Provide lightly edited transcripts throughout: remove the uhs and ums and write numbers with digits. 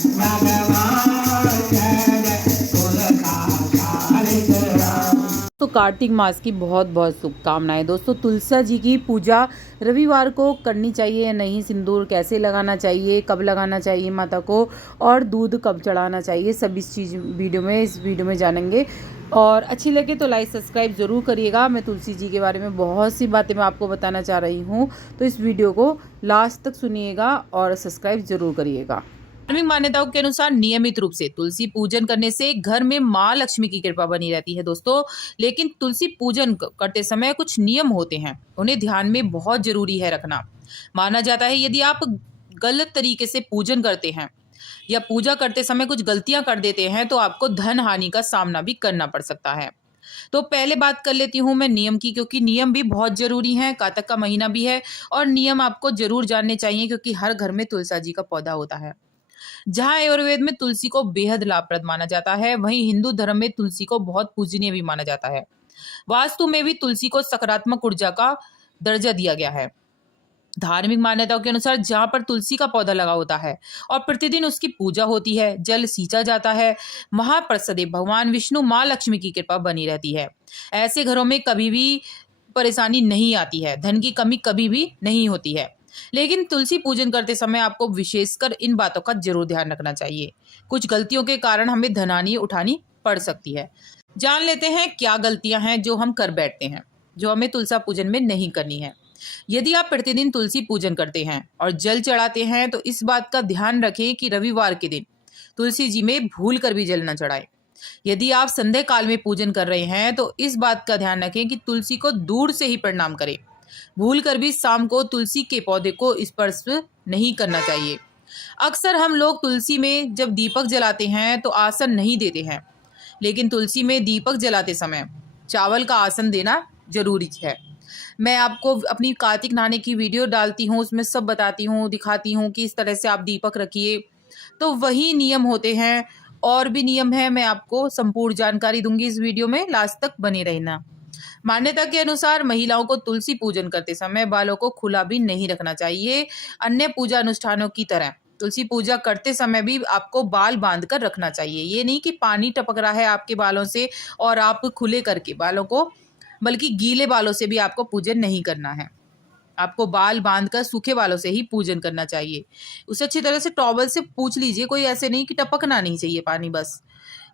तो कार्तिक मास की बहुत बहुत शुभकामनाएं दोस्तों। तुलसा जी की पूजा रविवार को करनी चाहिए या नहीं, सिंदूर कैसे लगाना चाहिए, कब लगाना चाहिए माता को, और दूध कब चढ़ाना चाहिए, सब इस वीडियो में जानेंगे। और अच्छी लगे तो लाइक सब्सक्राइब ज़रूर करिएगा। मैं तुलसी जी के बारे में बहुत सी बातें मैं आपको बताना चाह रही हूँ, तो इस वीडियो को लास्ट तक सुनिएगा और सब्सक्राइब ज़रूर करिएगा। धार्मिक मान्यताओं के अनुसार नियमित रूप से तुलसी पूजन करने से घर में माँ लक्ष्मी की कृपा बनी रहती है दोस्तों। लेकिन तुलसी पूजन करते समय कुछ नियम होते हैं, उन्हें ध्यान में बहुत जरूरी है रखना। माना जाता है यदि आप गलत तरीके से पूजन करते हैं या पूजा करते समय कुछ गलतियां कर देते हैं तो आपको धन हानि का सामना भी करना पड़ सकता है। तो पहले बात कर लेती हूँ मैं नियम की, क्योंकि नियम भी बहुत जरूरी है। कार्तिक का महीना भी है और नियम आपको जरूर जानने चाहिए, क्योंकि हर घर में तुलसा जी का पौधा होता है। जहां आयुर्वेद में तुलसी को बेहद लाभप्रद माना जाता है, वहीं हिंदू धर्म में तुलसी को बहुत पूजनीय भी माना जाता है। वास्तु में भी तुलसी को सकारात्मक ऊर्जा का दर्जा दिया गया है। धार्मिक मान्यताओं के अनुसार जहां पर तुलसी का पौधा लगा होता है और प्रतिदिन उसकी पूजा होती है, जल सींचा जाता है, महाप्रसादे भगवान विष्णु माँ लक्ष्मी की कृपा बनी रहती है। ऐसे घरों में कभी भी परेशानी नहीं आती है, धन की कमी कभी भी नहीं होती है। लेकिन तुलसी पूजन करते समय आपको विशेषकर इन बातों का जरूर ध्यान रखना चाहिए। कुछ गलतियों के कारण हमें धनहानि उठानी पड़ सकती है। जान लेते हैं क्या गलतियां हैं जो हम कर बैठते हैं, जो हमें तुलसा पूजन में नहीं करनी है। यदि आप प्रतिदिन तुलसी पूजन करते हैं और जल चढ़ाते हैं तो इस बात का ध्यान रखें कि रविवार के दिन तुलसी जी में भूल कर भी जल न चढ़ाएं। यदि आप संध्या काल में पूजन कर रहे हैं तो इस बात का ध्यान रखें कि तुलसी को दूर से ही प्रणाम करें। भूल कर भी शाम को तुलसी के पौधे को स्पर्श नहीं करना चाहिए। अक्सर हम लोग तुलसी में जब दीपक जलाते हैं तो आसन नहीं देते हैं, लेकिन तुलसी में दीपक जलाते समय चावल का आसन देना जरूरी है। मैं आपको अपनी कार्तिक नहाने की वीडियो डालती हूँ, उसमें सब बताती हूँ, दिखाती हूँ कि इस तरह से आप दीपक रखिए। तो वही नियम होते हैं, और भी नियम है, मैं आपको संपूर्ण जानकारी दूंगी इस वीडियो में, लास्ट तक बने रहना। मान्यता के अनुसार महिलाओं को तुलसी पूजन करते समय बालों को खुला भी नहीं रखना चाहिए। अन्य पूजा अनुष्ठानों की तरह तुलसी पूजा करते समय भी आपको बाल बांध कर रखना चाहिए। ये नहीं कि पानी टपक रहा है आपके बालों से और आप खुले करके बालों को, बल्कि गीले बालों से भी आपको पूजन नहीं करना है। आपको बाल बांधकर सूखे बालों से ही पूजन करना चाहिए। उसे अच्छी तरह से टॉवल से पूछ लीजिए, कोई ऐसे नहीं कि टपकना नहीं चाहिए पानी बस।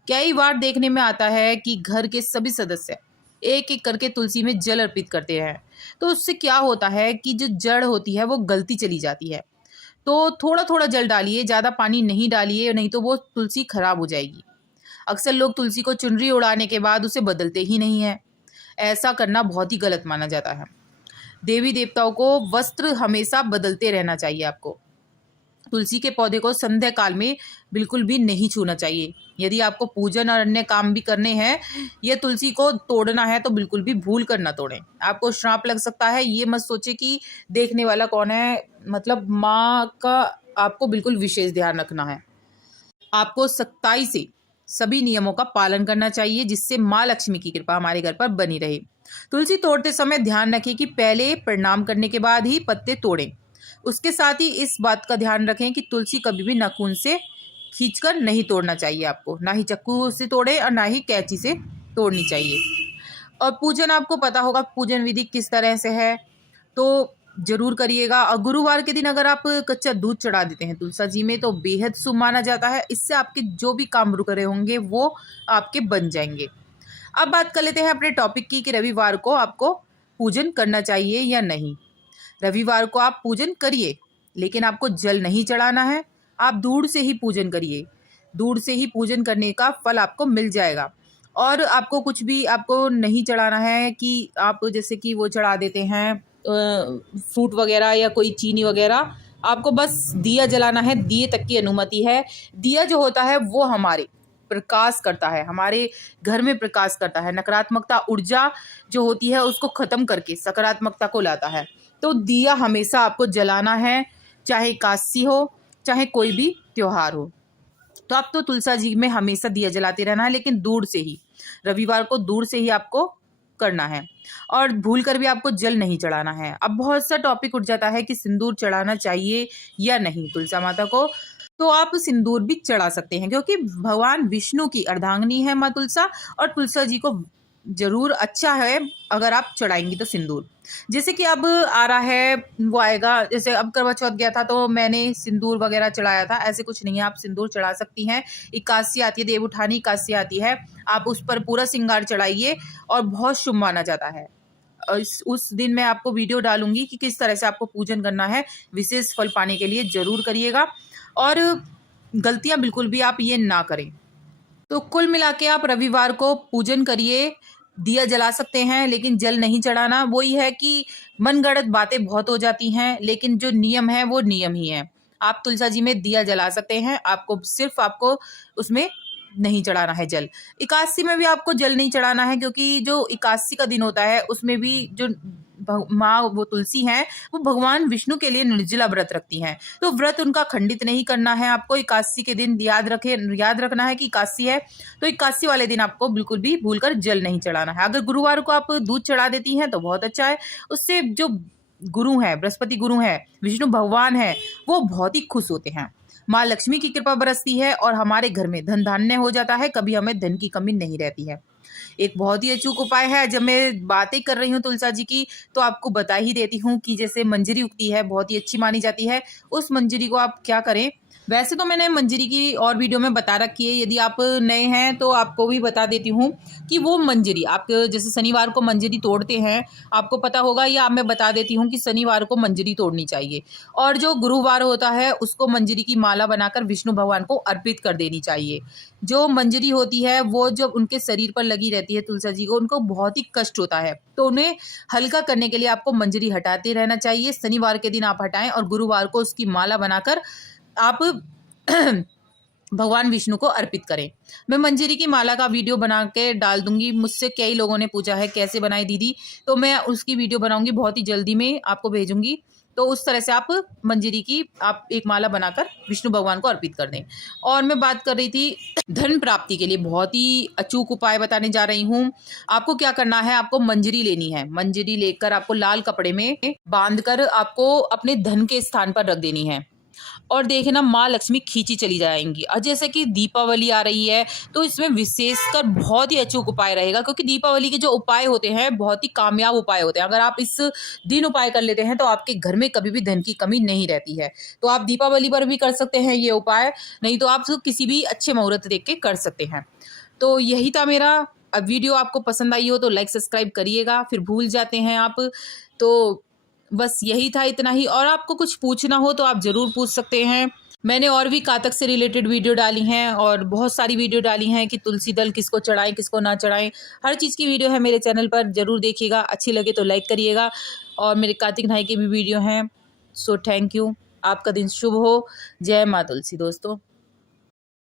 कई बार देखने में आता है कि घर के सभी सदस्य एक एक करके तुलसी में जल अर्पित करते हैं, तो उससे क्या होता है कि जो जड़ होती है वो गलती चली जाती है। तो थोड़ा थोड़ा जल डालिए, ज़्यादा पानी नहीं डालिए, नहीं तो वो तुलसी खराब हो जाएगी। अक्सर लोग तुलसी को चुनरी उड़ाने के बाद उसे बदलते ही नहीं है। ऐसा करना बहुत ही गलत माना जाता है। देवी देवताओं को वस्त्र हमेशा बदलते रहना चाहिए आपको। तुलसी के पौधे को संध्या काल में बिल्कुल भी नहीं छूना चाहिए। यदि आपको पूजन और अन्य काम भी करने हैं, या तुलसी को तोड़ना है, तो बिल्कुल भी भूल कर ना तोड़ें। आपको श्राप लग सकता है। ये मत सोचे कि देखने वाला कौन है, मतलब माँ का आपको बिल्कुल विशेष ध्यान रखना है। आपको सख्ताई से सभी नियमों का पालन करना चाहिए, जिससे माँ लक्ष्मी की कृपा हमारे घर पर बनी रहे। तुलसी तोड़ते समय ध्यान रखें कि पहले प्रणाम करने के बाद ही पत्ते तोड़ें। उसके साथ ही इस बात का ध्यान रखें कि तुलसी कभी भी नाखून से खींचकर नहीं तोड़ना चाहिए आपको, ना ही चाकू से तोड़े और ना ही कैंची से तोड़नी चाहिए। और पूजन आपको पता होगा पूजन विधि किस तरह से है, तो जरूर करिएगा। और गुरुवार के दिन अगर आप कच्चा दूध चढ़ा देते हैं तुलसा जी में तो बेहद शुभ माना जाता है। इससे आपके जो भी काम रुक रहे होंगे वो आपके बन जाएंगे। अब बात कर लेते हैं अपने टॉपिक की कि रविवार को आपको पूजन करना चाहिए या नहीं। रविवार को आप पूजन करिए, लेकिन आपको जल नहीं चढ़ाना है। आप दूर से ही पूजन करिए। दूर से ही पूजन करने का फल आपको मिल जाएगा। और आपको कुछ भी आपको नहीं चढ़ाना है कि आप जैसे कि वो चढ़ा देते हैं फ्रूट वगैरह या कोई चीनी वगैरह। आपको बस दिया जलाना है, दिए तक की अनुमति है। दिया जो होता है वो हमारे प्रकाश करता है, हमारे घर में प्रकाश करता है, नकारात्मकता ऊर्जा जो होती है उसको खत्म करके सकारात्मकता को लाता है। तो दिया हमेशा आपको जलाना है, चाहे एकादशी हो, चाहे कोई भी त्योहार हो। तो आप तो तुलसा जी में हमेशा दिया जलाते रहना है, लेकिन दूर से ही, रविवार को दूर से ही आपको करना है। और भूल कर भी आपको जल नहीं चढ़ाना है। अब बहुत सा टॉपिक उठ जाता है कि सिंदूर चढ़ाना चाहिए या नहीं तुलसा माता को। तो आप सिंदूर भी चढ़ा सकते हैं, क्योंकि भगवान विष्णु की अर्धांगिनी है माँ तुलसा, और तुलसा जी को जरूर अच्छा है अगर आप चढ़ाएंगी तो सिंदूर। जैसे कि अब आ रहा है, वो आएगा, जैसे अब करवा चौथ गया था तो मैंने सिंदूर वगैरह चढ़ाया था, ऐसे कुछ नहीं है, आप सिंदूर चढ़ा सकती हैं। एकादशी आती है, देव उठानी एकादशी आती है, आप उस पर पूरा श्रृंगार चढ़ाइए और बहुत शुभ माना जाता है। उस दिन मैं आपको वीडियो डालूंगी कि किस तरह से आपको पूजन करना है, विशेष फल पाने के लिए जरूर करिएगा, और गलतियां बिल्कुल भी आप ये ना करें। तो कुल मिला के आप रविवार को पूजन करिए, दिया जला सकते हैं लेकिन जल नहीं चढ़ाना। वही है कि मनगढ़ंत बातें बहुत हो जाती हैं, लेकिन जो नियम है वो नियम ही है। आप तुलसा जी में दिया जला सकते हैं, आपको उसमें नहीं चढ़ाना है जल। एकादशी में भी आपको जल नहीं चढ़ाना है, क्योंकि जो एकादशी का दिन होता है उसमें भी जो माँ वो तुलसी हैं वो भगवान विष्णु के लिए निर्जला व्रत रखती हैं, तो व्रत उनका खंडित नहीं करना है आपको। एकादशी के दिन याद रखना है कि एकादशी है, तो एकादशी वाले दिन आपको बिल्कुल भी भूलकर जल नहीं चढ़ाना है। अगर गुरुवार को आप दूध चढ़ा देती हैं तो बहुत अच्छा है, उससे जो गुरु है, बृहस्पति गुरु है, विष्णु भगवान है, वो बहुत ही खुश होते हैं। माँ लक्ष्मी की कृपा बरसती है और हमारे घर में धन धान्य हो जाता है, कभी हमें धन की कमी नहीं रहती है। एक बहुत ही अचूक उपाय है। जब मैं बातें कर रही हूँ तुलसा जी की, तो आपको बता ही देती हूँ कि जैसे मंजरी उगती है, बहुत ही अच्छी मानी जाती है। उस मंजरी को आप क्या करें, वैसे तो मैंने मंजरी की और वीडियो में बता रखी है, यदि आप नए हैं तो आपको भी बता देती हूँ कि वो मंजरी आप जैसे शनिवार को मंजरी तोड़ते हैं, आपको पता होगा, या मैं बता देती हूँ कि शनिवार को मंजरी तोड़नी चाहिए, और जो गुरुवार होता है उसको मंजरी की माला बनाकर विष्णु भगवान को अर्पित कर देनी चाहिए। जो मंजरी होती है वो जब उनके शरीर पर लगी रहती है तुलसा जी को, उनको बहुत ही कष्ट होता है, तो उन्हें हल्का करने के लिए आपको मंजरी हटाते रहना चाहिए। शनिवार के दिन आप हटाएं और गुरुवार को उसकी माला बनाकर आप भगवान विष्णु को अर्पित करें। मैं मंजरी की माला का वीडियो बना के डाल दूंगी, मुझसे कई लोगों ने पूछा है कैसे बनाए दीदी, तो मैं उसकी वीडियो बनाऊंगी, बहुत ही जल्दी में आपको भेजूंगी। तो उस तरह से आप मंजरी की आप एक माला बनाकर विष्णु भगवान को अर्पित कर दें। और मैं बात कर रही थी धन प्राप्ति के लिए बहुत ही अचूक उपाय बताने जा रही हूँ। आपको क्या करना है, आपको मंजरी लेनी है, मंजरी लेकर आपको लाल कपड़े में बांधकर आपको अपने धन के स्थान पर रख देनी है, और देखना माँ लक्ष्मी खींची चली जाएंगी। और जैसे कि दीपावली आ रही है तो इसमें विशेषकर बहुत ही अचूक उपाय रहेगा, क्योंकि दीपावली के जो उपाय होते हैं बहुत ही कामयाब उपाय होते हैं। अगर आप इस दिन उपाय कर लेते हैं तो आपके घर में कभी भी धन की कमी नहीं रहती है। तो आप दीपावली पर भी कर सकते हैं ये उपाय, नहीं तो आप किसी भी अच्छे मुहूर्त देख के कर सकते हैं। तो यही था मेरा। अब वीडियो आपको पसंद आई हो तो लाइक सब्सक्राइब करिएगा, फिर भूल जाते हैं आप। तो बस यही था, इतना ही। और आपको कुछ पूछना हो तो आप ज़रूर पूछ सकते हैं। मैंने और भी कातक से रिलेटेड वीडियो डाली हैं, और बहुत सारी वीडियो डाली हैं कि तुलसी दल किसको चढ़ाएं किसको ना चढ़ाएं, हर चीज़ की वीडियो है मेरे चैनल पर, ज़रूर देखिएगा। अच्छी लगे तो लाइक करिएगा। और मेरे कार्तिक भाई की भी वीडियो हैं। So thank you. आपका दिन शुभ हो। जय माँ तुलसी दोस्तों।